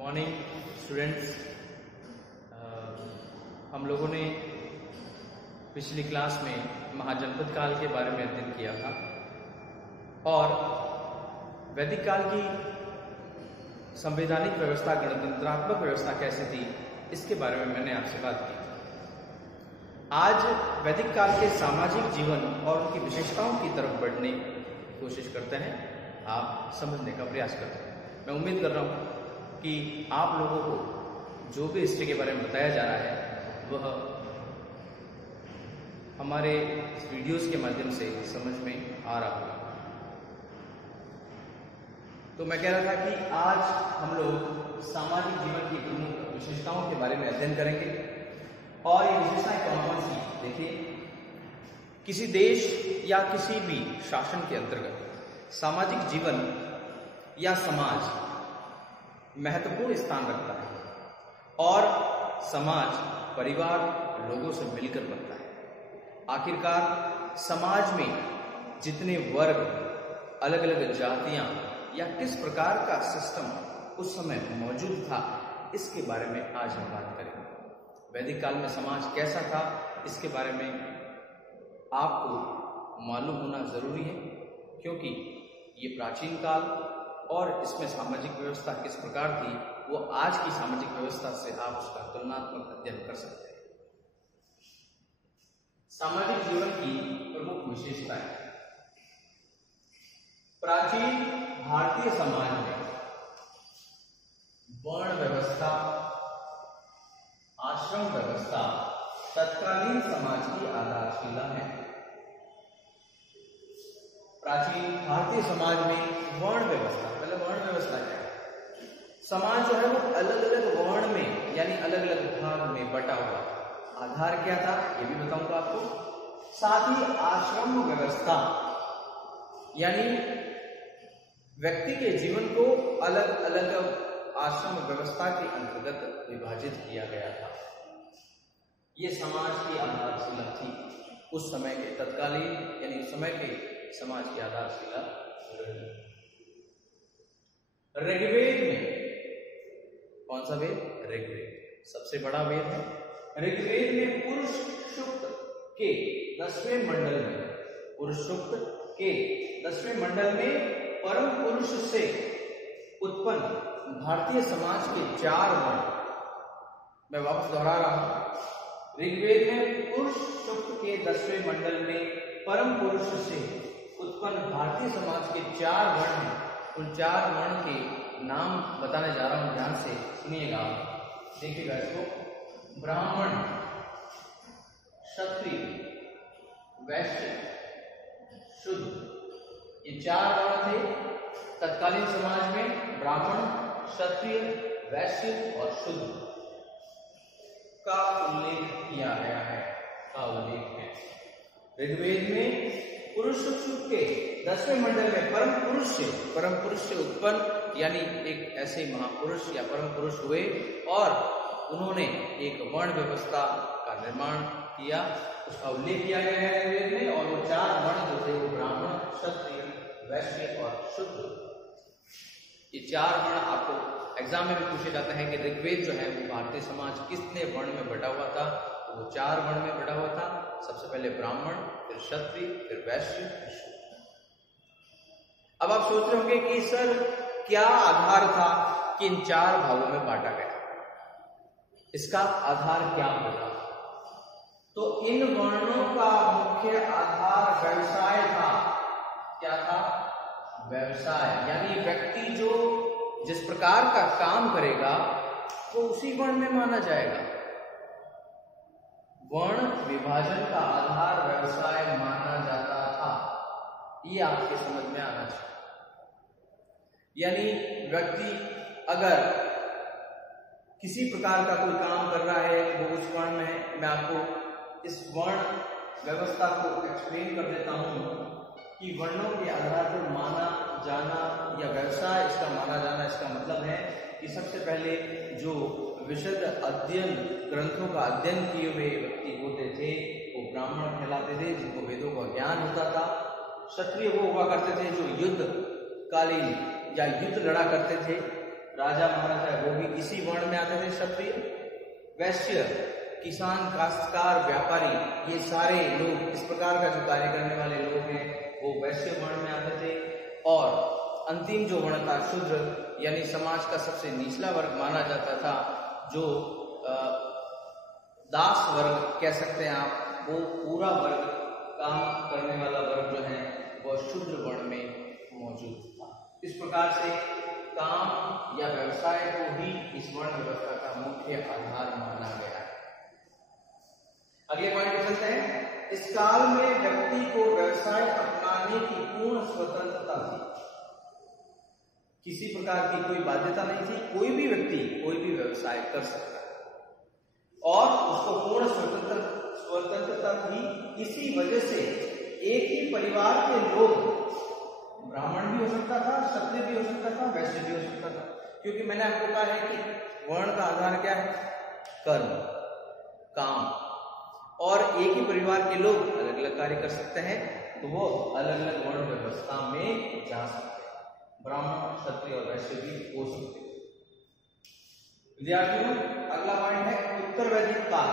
Morning students. हम लोगों ने पिछली क्लास में महाजनपद काल के बारे में अध्ययन किया था और वैदिक काल की संवैधानिक व्यवस्था, गणतंत्रात्मक व्यवस्था कैसी थी, इसके बारे में मैंने आपसे बात की। आज वैदिक काल के सामाजिक जीवन और उनकी विशेषताओं की तरफ बढ़ने की कोशिश करते हैं, आप समझने का प्रयास करते हैं। मैं उम्मीद कर रहा हूँ कि आप लोगों को जो भी हिस्ट्री के बारे में बताया जा रहा है वह हमारे वीडियोस के माध्यम से समझ में आ रहा होगा। तो मैं कह रहा था कि आज हम लोग सामाजिक जीवन की प्रमुख विशेषताओं के बारे में अध्ययन करेंगे और ये विशेषताएं कौन कौन सी, देखिए, किसी देश या किसी भी शासन के अंतर्गत सामाजिक जीवन या समाज महत्वपूर्ण स्थान रखता है और समाज परिवार लोगों से मिलकर बनता है। आखिरकार समाज में जितने वर्ग, अलग अलग जातियां या किस प्रकार का सिस्टम उस समय मौजूद था, इसके बारे में आज हम बात करेंगे। वैदिक काल में समाज कैसा था, इसके बारे में आपको मालूम होना जरूरी है, क्योंकि ये प्राचीन काल और इसमें सामाजिक व्यवस्था किस प्रकार थी, वो आज की सामाजिक व्यवस्था से आप उसका तुलनात्मक अध्ययन कर सकते हैं। सामाजिक जीवन की प्रमुख विशेषताएं। प्राचीन भारतीय समाज में वर्ण व्यवस्था, आश्रम व्यवस्था तत्कालीन समाज की आधारशिला है। प्राचीन भारतीय समाज में वर्ण व्यवस्था, मतलब वर्ण व्यवस्था क्या है? समाज जो है वो अलग अलग वर्ण में यानी अलग अलग भाग में बटा हुआ। आधार क्या था ये भी बताऊंगा आपको। साथ ही आश्रम व्यवस्था यानी व्यक्ति के जीवन को अलग अलग आश्रम व्यवस्था के अंतर्गत विभाजित किया गया था। ये समाज की आधारशिला थी उस समय के, तत्कालीन यानी उस समय के समाज की आधारशिला। ऋग्वेद में कौन सा वेद? ऋग्वेद सबसे बड़ा वेद है। ऋग्वेद में पुरुष सूक्त के 10वें मंडल में, पुरुष सूक्त के 10वें मंडल में परम पुरुष से उत्पन्न भारतीय समाज के 4 वर्ण, मैं वापस दोहरा रहा हूं। ऋग्वेद में पुरुष सूक्त के 10वें मंडल में परम पुरुष से उत्पन्न भारतीय समाज के 4 वर्ण हैं। उन 4 वर्ण के नाम बताने जा रहा हूं, ध्यान से सुनिएगा, देखिएगा इसको। ब्राह्मण, क्षत्रिय, वैश्य, शूद्र, ये 4 वर्ण थे तत्कालीन समाज में। ब्राह्मण, क्षत्रिय, वैश्य और शूद्र का उल्लेख किया गया है, का उल्लेख है। ऋग्वेद में पुरुष सूक्त के 10वें मंडल में परम पुरुष से उत्पन्न यानी एक ऐसे महापुरुष या परम पुरुष हुए और उन्होंने एक वर्ण व्यवस्था का निर्माण किया, उसका उल्लेख किया गया है ऋग्वेद में। और वो 4 वर्ण जो थे वो ब्राह्मण, क्षत्रिय, वैश्य और शूद्र, ये 4 वर्ण आपको एग्जाम में भी पूछे जाते हैं कि ऋग्वेद जो है वो भारतीय समाज कितने वर्ण में बटा हुआ था। तो वो 4 वर्ण में बटा हुआ था। सबसे पहले ब्राह्मण, फिर क्षत्रिय, फिर वैश्य, फिर शूद्र। अब आप सोच रहे होंगे कि सर क्या आधार था कि इन 4 भागों में बांटा गया, इसका आधार क्या होगा? तो इन वर्णों का मुख्य आधार व्यवसाय था। क्या था? व्यवसाय, यानी व्यक्ति जो जिस प्रकार का काम करेगा वो उसी वर्ण में माना जाएगा। वर्ण विभाजन का आधार व्यवसाय माना जाता था, ये आपके समझ में आना चाहिए। यानी व्यक्ति अगर किसी प्रकार का कोई काम कर रहा है वो उस वर्ण में है। मैं आपको इस वर्ण व्यवस्था को एक्सप्लेन कर देता हूं कि वर्णों के आधार पर माना जाना या व्यवसाय इसका माना जाना, इसका मतलब है कि सबसे पहले जो विशद अध्ययन ग्रंथों का अध्ययन किए हुए व्यक्ति होते थे वो ब्राह्मण कहलाते थे, जिनको वेदों का ज्ञान होता था। क्षत्रिय वो हुआ करते थे जो युद्ध कालीन या युद्ध लड़ा करते थे, राजा महाराजा वो भी इसी वर्ण में आते थे, क्षत्रिय। वैश्य किसान, काश्तकार, व्यापारी, ये सारे लोग, इस प्रकार का जो कार्य करने वाले लोग हैं वो वैश्य वर्ण में आते थे। और अंतिम जो वर्ण था शूद्र, यानी समाज का सबसे निचला वर्ग माना जाता था, जो दास वर्ग कह सकते हैं आप, वो पूरा वर्ग, काम करने वाला वर्ग जो है वो शूद्र वर्ण में मौजूद था। इस प्रकार से काम या व्यवसाय को ही इस वर्ण व्यवस्था का मुख्य आधार माना गया है। अगले पॉइंट पे चलते हैं। इस काल में व्यक्ति को व्यवसाय अपनाने की पूर्ण स्वतंत्रता थी। किसी प्रकार की कोई बाध्यता नहीं थी, कोई भी व्यक्ति कोई भी व्यवसाय कर सकता है और उसको पूर्ण स्वतंत्रता थी। इसी वजह से एक ही परिवार के लोग, ब्राह्मण भी हो सकता था, क्षत्रिय भी हो सकता था, वैश्य भी हो सकता था, क्योंकि मैंने आपको कहा है कि वर्ण का आधार क्या है? कर्म, काम। और एक ही परिवार के लोग अलग अलग कार्य कर सकते हैं, तो वो अलग अलग वर्ण व्यवस्था में जा सकते हैं। ब्राह्मण, क्षत्रिय और वैश्य भी हो सकते हैं। विद्यार्थियों, अगला पॉइंट है उत्तर वैदिक काल।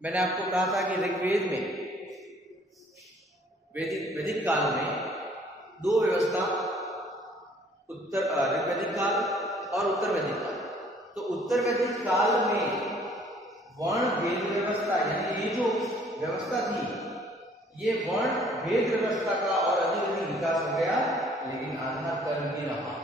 मैंने आपको कहा था कि ऋग्वेद में, वैदिक काल में दो व्यवस्था, ऋग्वैदिक काल और उत्तर वैदिक काल। तो उत्तर वैदिक काल में वर्ण भेद व्यवस्था, यानी ये जो व्यवस्था थी, ये वर्ण भेद व्यवस्था का और अधिक विकास हो गया, लेकिन आधार कर्म ही रहा।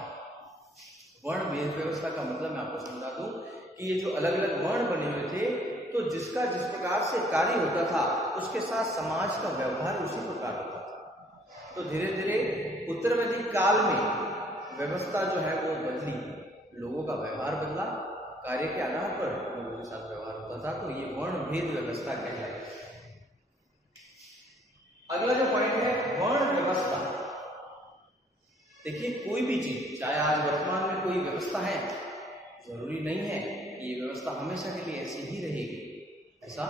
वर्ण भेद व्यवस्था का मतलब मैं आपको समझा दूं कि ये जो अलग अलग वर्ण बने हुए थे, तो जिसका जिस प्रकार से कार्य होता था उसके साथ समाज का व्यवहार उसी प्रकार होता था। तो धीरे धीरे उत्तर वैदिक काल में व्यवस्था जो है वो बदली, लोगों का व्यवहार बदला, कार्य के आधार पर लोगों के साथ व्यवहार होता था, तो ये वर्ण भेद व्यवस्था कहलाई। अगला जो पॉइंट है वर्ण व्यवस्था। देखिए, कोई भी चीज, चाहे आज वर्तमान में कोई व्यवस्था है, जरूरी नहीं है कि ये व्यवस्था हमेशा के लिए ऐसी ही रहेगी, ऐसा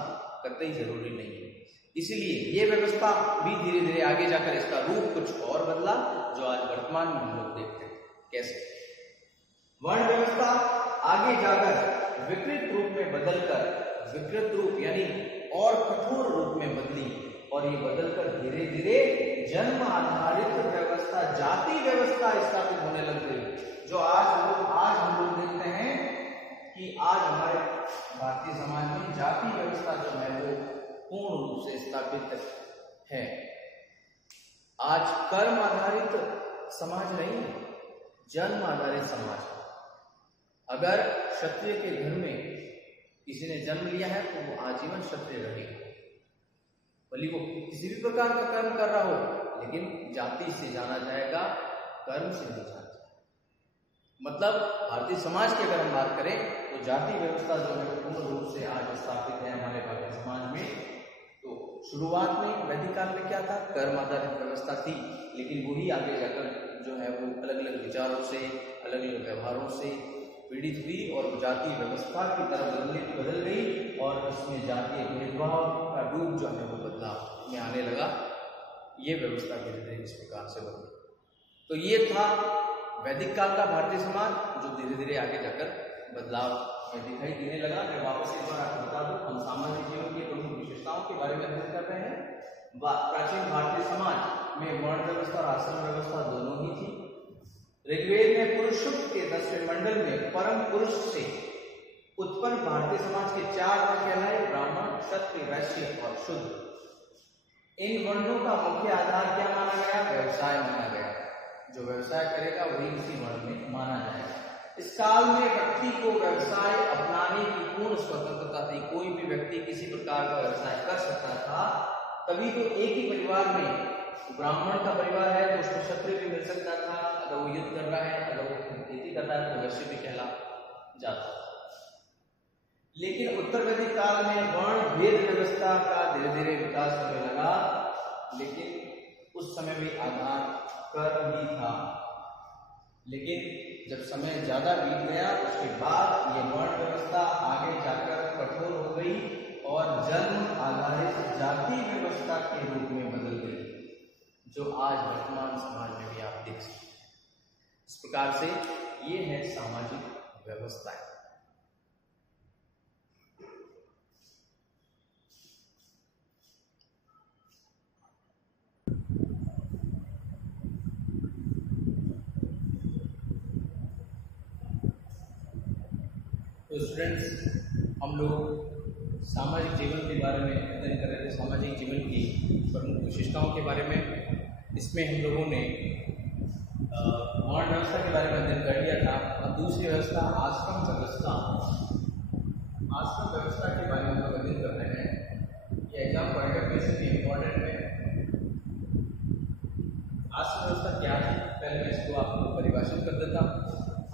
कतई जरूरी नहीं है। इसीलिए ये व्यवस्था भी धीरे धीरे आगे जाकर इसका रूप कुछ और बदला, जो आज वर्तमान में हम लोग देखते हैं। कैसे? वर्ण व्यवस्था आगे जाकर विकृत रूप में बदलकर, विकृत रूप यानी और कठोर रूप में बदली, और ये बदलकर धीरे धीरे जन्म आधारित व्यवस्था, जाति व्यवस्था स्थापित होने लग गई। जो आज हम लोग देखते हैं कि आज हमारे भारतीय समाज में जाति व्यवस्था जो है वो पूर्ण रूप से स्थापित है। आज कर्म आधारित समाज नहीं है, जन्म आधारित समाज। अगर क्षत्रिय के घर में किसी ने जन्म लिया है तो वो आजीवन क्षत्रिय रहेगा, भले वो किसी भी प्रकार का कर्म कर रहा हो, लेकिन जाति से जाना जाएगा, कर्म से नहीं जाना जाएगा। मतलब भारतीय समाज की अगर हम बात करें तो जाति व्यवस्था जो है पूर्ण रूप से आज स्थापित है हमारे भारतीय समाज में। तो शुरुआत में वैदिक काल में क्या था? कर्म आधारित व्यवस्था थी, लेकिन वही आगे जाकर जो है वो अलग अलग विचारों से, अलग अलग व्यवहारों से पीड़ित हुई और जाति व्यवस्था की तरफ बदल गई, और इसमें जातीय भेदभाव का रूप जो है वो बदलाव में आने लगा। ये व्यवस्था धीरे धीरे इस प्रकार से बदली। तो ये था वैदिक काल का भारतीय समाज, जो धीरे धीरे आगे जाकर बदलाव में दिखाई देने लगा। मैं वापस एक बार आपको बता दूं, हम सामाजिक जीवन की प्रमुख विशेषताओं के बारे में अध्ययन कर रहे हैं। प्राचीन भारतीय समाज में वर्ण व्यवस्था और आश्रम व्यवस्था दोनों ही थी। ऋग्वेद में पुरुष सूक्त के 10वें मंडल में परम पुरुष से उत्पन्न भारतीय समाज के 4 वर्ण कहलाए: ब्राह्मण, क्षत्रिय, वैश्य और शूद्र। इन वर्णों का मुख्य आधार क्या माना गया? व्यवसाय माना गया। जो व्यवसाय करेगा वही इसी वर्ण में माना जाएगा। इस काल में व्यक्ति को व्यवसाय अपनाने की पूर्ण स्वतंत्रता थी। कोई भी व्यक्ति किसी प्रकार का व्यवसाय कर सकता था। तभी तो एक ही परिवार में, ब्राह्मण का परिवार है तो उसको क्षत्रिय भी मिल सकता था, अगर वो युद्ध कर रहा है, अगर वो खेती कर रहा है तो वैश्य भी कहला जाता था। लेकिन उत्तर वैदिक काल में वर्ण भेद व्यवस्था का धीरे धीरे विकास होने लगा, लेकिन उस समय भी आधार कर्म ही था। लेकिन जब समय ज्यादा बीत गया उसके बाद ये वर्ण व्यवस्था आगे जाकर कठोर हो गई और जन्म आधारित जाति व्यवस्था के रूप में बदल गई, जो आज वर्तमान समाज में भी आप देख सकते हैं। इस प्रकार से ये है सामाजिक व्यवस्थाएं। तो स्टूडेंट्स, हम लोग सामाजिक जीवन के बारे में अध्ययन कर रहे थे, सामाजिक जीवन की प्रमुख विशेषताओं के बारे में। इसमें हम लोगों ने वर्ण व्यवस्था के बारे में अध्ययन कर लिया था। और दूसरी व्यवस्था आश्रम व्यवस्था, आश्रम व्यवस्था के बारे में हम लोग अध्ययन कर रहे हैं। ये एग्जाम पॉइंट ऑफ व्यू से इम्पोर्टेंट है। आश्रम व्यवस्था क्या है, पहले मैं इसको आपको परिभाषित कर देता हूँ।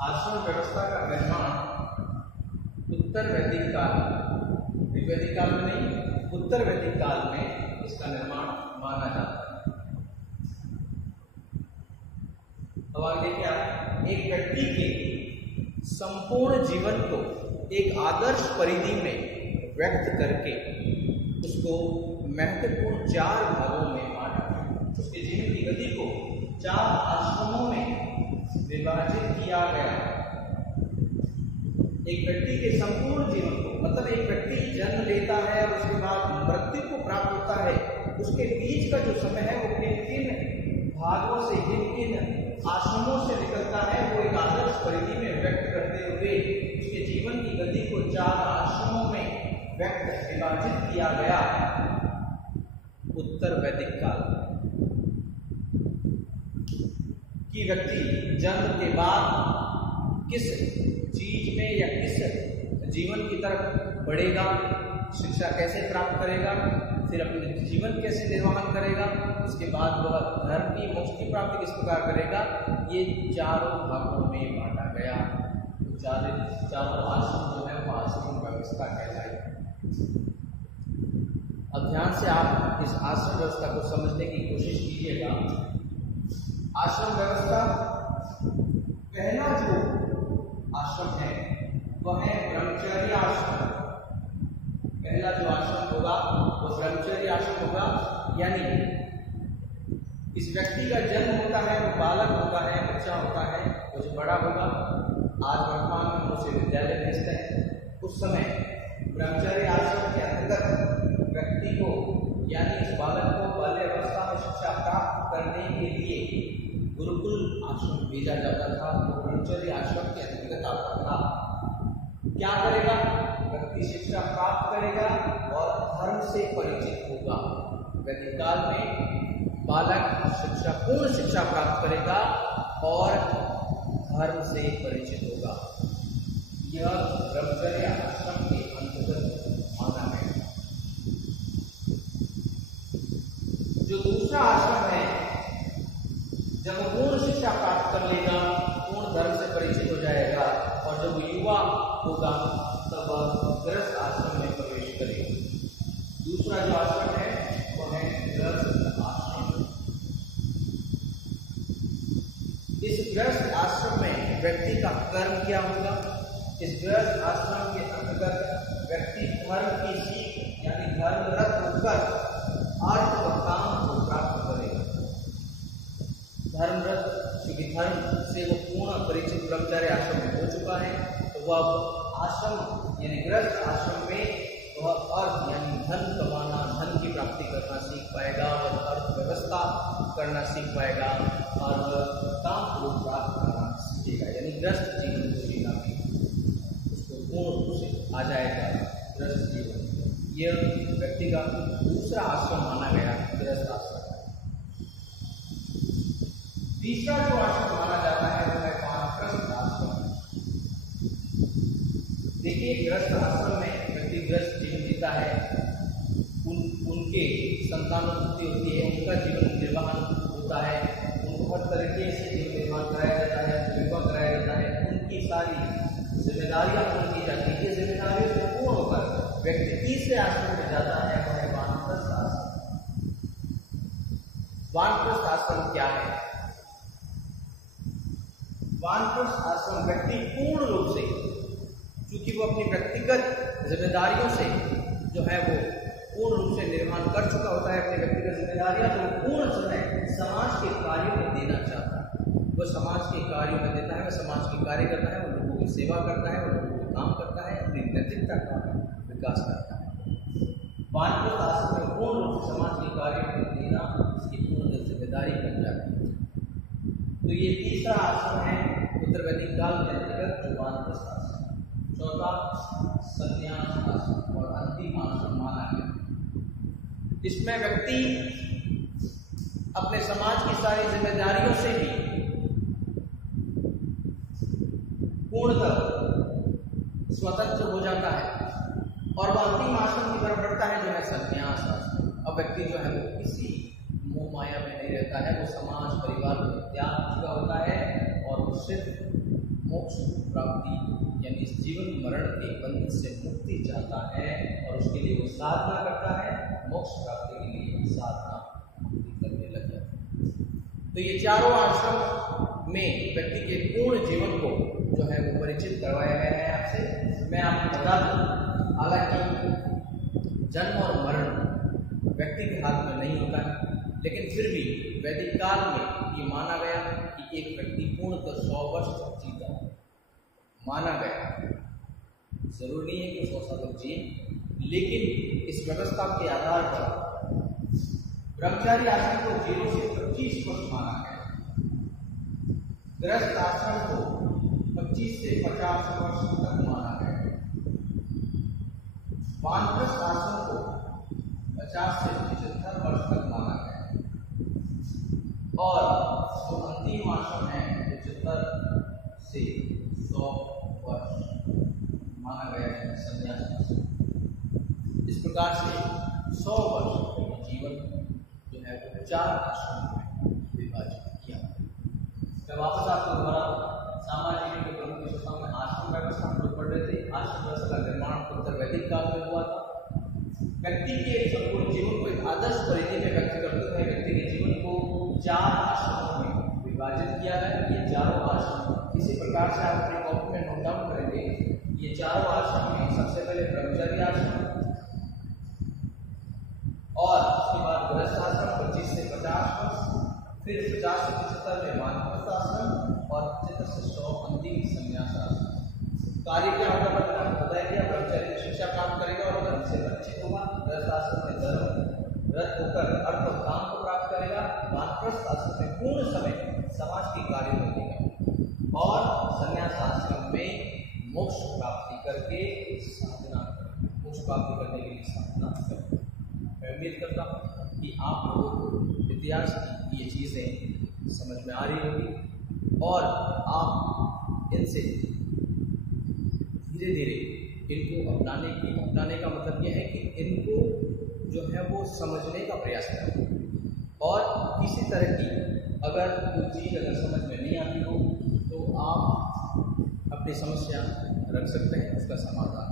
आश्रम व्यवस्था का निर्माण उत्तर वैदिक काल, ऋग्वैदिक काल में नहीं, उत्तर वैदिक काल में इसका निर्माण माना जाता है। अब आगे क्या, एक व्यक्ति के संपूर्ण जीवन को एक आदर्श परिधि में व्यक्त करके उसको महत्वपूर्ण 4 भागों में बांटा। उसके जीवन की गति को 4 आश्रमों में विभाजित किया गया। एक व्यक्ति के संपूर्ण जीवन को, मतलब एक व्यक्ति जन्म लेता है और उसके बाद मृत्यु को प्राप्त होता है, उसके बीच का जो समय है वो किन किन भागों से, किन किन आश्रमों से निकलता है, वो एक आदर्श परिधि में व्यक्त करते हुए उसके जीवन की गति को 4 आश्रमों में व्यक्त विभाजित किया गया। उत्तर वैदिक काल की व्यक्ति जन्म के बाद किस चीज में या किस जीवन की तरफ बढ़ेगा, शिक्षा कैसे प्राप्त करेगा, फिर अपने जीवन कैसे निर्वाहन करेगा, इसके बाद वह धर्म की, मोक्ष की प्राप्ति किस प्रकार करेगा, ये 4 भागों में बांटा गया। चारों आश्रम जो है वो आश्रम व्यवस्था कहलाएगी। अब ध्यान से आप इस आश्रम व्यवस्था को समझने की कोशिश कीजिएगा। आश्रम व्यवस्था, पहला जो आश्रम है वह है ब्रह्मचर्य आश्रम। पहला जो आश्रम होगा वो ब्रह्मचर्य आश्रम होगा। यानी इस व्यक्ति का जन्म होता है, वो बालक होता है, बच्चा होता है, वो जो बड़ा होगा, आज वर्तमान में उसे विद्यालय भेजते हैं, उस समय ब्रह्मचर्य आश्रम के अंतर्गत व्यक्ति को, यानी इस बालक को बाल्य अवस्था में शिक्षा प्राप्त करने के लिए गुरुकुल आश्रम भेजा जाता था। वो ब्रह्मचर्य आश्रम के अंतर्गत आता था। क्या करेगा, व्यक्ति शिक्षा प्राप्त करेगा और धर्म से परिचित होगा। वैदिक काल में बालक शिक्षा, पूर्ण शिक्षा प्राप्त करेगा और धर्म से परिचित होगा। यह ब्रह्मचर्य आश्रम के अंतर्गत माना है। जो दूसरा आश्रम है, जब वो पूर्ण शिक्षा प्राप्त कर लेगा, पूर्ण धर्म से परिचित हो जाएगा और जब वो युवा होगा तब वह गृहस्थ आश्रम में प्रवेश करेगा। दूसरा जो आश्रम है वह है गृहस्थ आश्रम। इस गृहस्थ आश्रम में व्यक्ति का कर्म क्या होगा? इस गृहस्थ आश्रम के अंतर्गत व्यक्ति धर्म की सीख, यानी धर्मरत होकर अर्थ व काम को प्राप्त करेगा। धर्मरत, क्योंकि धर्म से वो पूर्ण परिचित ब्रह्मचर्य आश्रम में हो चुका है, तो वह आश्रम यानी गृहस्थ आश्रम में वह अर्थ यानी धन कमाना, धन की प्राप्ति करना सीख पाएगा, वह अर्थव्यवस्था करना सीख पाएगा और काम को प्राप्त करना सीखेगा। यानी गृहस्थ जीवन को जीना भी उसको पूर्ण रूप से आ जाएगा। गृहस्थ जीवन यह व्यक्ति का दूसरा आश्रम माना गया, गृहस्थ आश्रम। तीसरा जो आश्रम माना जाता है वो है वानप्रस्थ आश्रम। देखिए, गृहस्थ आश्रम में व्यक्ति गृहस्थ जीवन जीता है, उनके संतानोत्पत्ति होती है, उनका जीवन निर्वाहन होता है, उनको हर तरीके से जीवन निर्वाहन कराया जाता है, विवाह कराया जाता है, उनकी सारी जिम्मेदारियां पूर्ण की जाती है। जिम्मेदारियों से पूर्ण होकर व्यक्ति तीसरे आश्रम में जाता है, वह है वानप्रस्थ आश्रम। वानप्रस्थ आश्रम क्या है? वानप्रस्थ आश्रम व्यक्ति पूर्ण रूप से, क्योंकि वो अपनी व्यक्तिगत जिम्मेदारियों से जो है वो पूर्ण रूप से निर्वहन कर चुका होता है अपनी व्यक्तिगत जिम्मेदारियां, तो पूर्ण समय समाज के कार्यों में देना चाहता है। वो समाज के कार्यों में देता है, वो समाज के कार्य करता है, वो लोगों की सेवा करता है, वो लोगों के काम करता है, अपनी नैतिकता का विकास करता है। वानप्रस्थ आश्रम में पूर्ण रूप से समाज के कार्यों में देना इसकी पूर्ण जिम्मेदारी बन जाती है। तो ये तीसरा आश्रम है उत्तर वैदिक काल के अंतर्गत जो वानप्रस्थ आश्रम। चौथा संन्यास आश्रम और अंतिम आश्रम माना गया। इसमें व्यक्ति अपने समाज की सारी जिम्मेदारियों से भी पूर्णतः स्वतंत्र हो जाता है और वह अंतिम आश्रम की तरफ बढ़ता है जो है संन्यास आश्रम। अब व्यक्ति जो है वो किसी मोह माया में नहीं रहता है, वो समाज परिवार को त्याग चुका होता है और वो सिर्फ मोक्ष प्राप्ति यानी इस जीवन मरण के बंधन से मुक्ति चाहता है और उसके लिए वो साधना करता है, मोक्ष प्राप्ति के लिए साधना करने लग जाता है। तो ये चारों आश्रम में व्यक्ति के पूर्ण जीवन को जो है वो परिचित करवाया गया है आपसे। मैं आपको बता दूं, हालांकि जन्म और मरण व्यक्ति के हाथ में नहीं होता है, लेकिन फिर भी वैदिक काल में ये माना गया कि एक व्यक्ति पूर्णतः 100 वर्ष तक जीता है। माना गया, जरूरी नहीं है कि 100 साल तक जिए, लेकिन इस व्यवस्था के आधार पर ब्रह्मचारी आश्रम को 0 से 25 वर्ष माना गया, गृहस्थ आश्रम को 25 से 50 वर्ष तक माना गया, वानप्रस्थ आश्रम को 50 से 75 वर्ष तक माना गया और जो अंतिम आश्रम है 75 से 100 वर्ष माना गया है संन्यास आश्रम। इस प्रकार से 100 वर्ष का जीवन जो है वो 4 आश्रमों में विभाजित किया। मैं वापस आपको दोबारा सामाजिक के प्रमुख विशेषताओं में आश्रम व्यवस्था हम लोग पढ़ रहे थे। आश्रम व्यवस्था का निर्माण उत्तर वैदिक काल में हुआ था। व्यक्ति के संपूर्ण जीवन को एक आदर्श परिधि में व्यक्त करते हुए व्यक्ति के जीवन को 4 आश्रमों में विभाजित किया गया। ये चारों आश्रम इसी प्रकार से आप अपनी कॉपी में नोट डाउन करेंगे। ये चारों आश्रम में सबसे पहले ब्रह्मचर्य आश्रम और उसके बाद गृहस्थ आश्रम 25 से 50 वर्ष, फिर 50 से 75 में वानप्रस्थ आश्रम और 75 से 100 अंतिम संन्यास आश्रम। कार्य क्या होगा मैंने आपको बताया कि ब्रह्मचर्य शिक्षा प्राप्त करेगा और धर्म से वंचित होगा, गृहस्थ आश्रम में धर्म रत होकर अर्थ और काम को प्राप्त करेगा, वानप्रस्थ आश्रम में पूर्ण समय समाज के कार्य में देगा और संन्यास आश्रम में मोक्ष प्राप्ति करके साधना करेगा, मोक्ष प्राप्ति करने के लिए साधना करेगा। मैं उम्मीद करता हूँ कि आप लोगों को इतिहास की ये चीज़ें समझ में आ रही होगी और आप इनसे धीरे धीरे इनको अपनाने का मतलब यह है कि इनको जो है वो समझने का प्रयास करें और किसी तरह की अगर कोई चीज़ अगर समझ में नहीं आती हो तो आप अपनी समस्या रख सकते हैं, उसका समाधान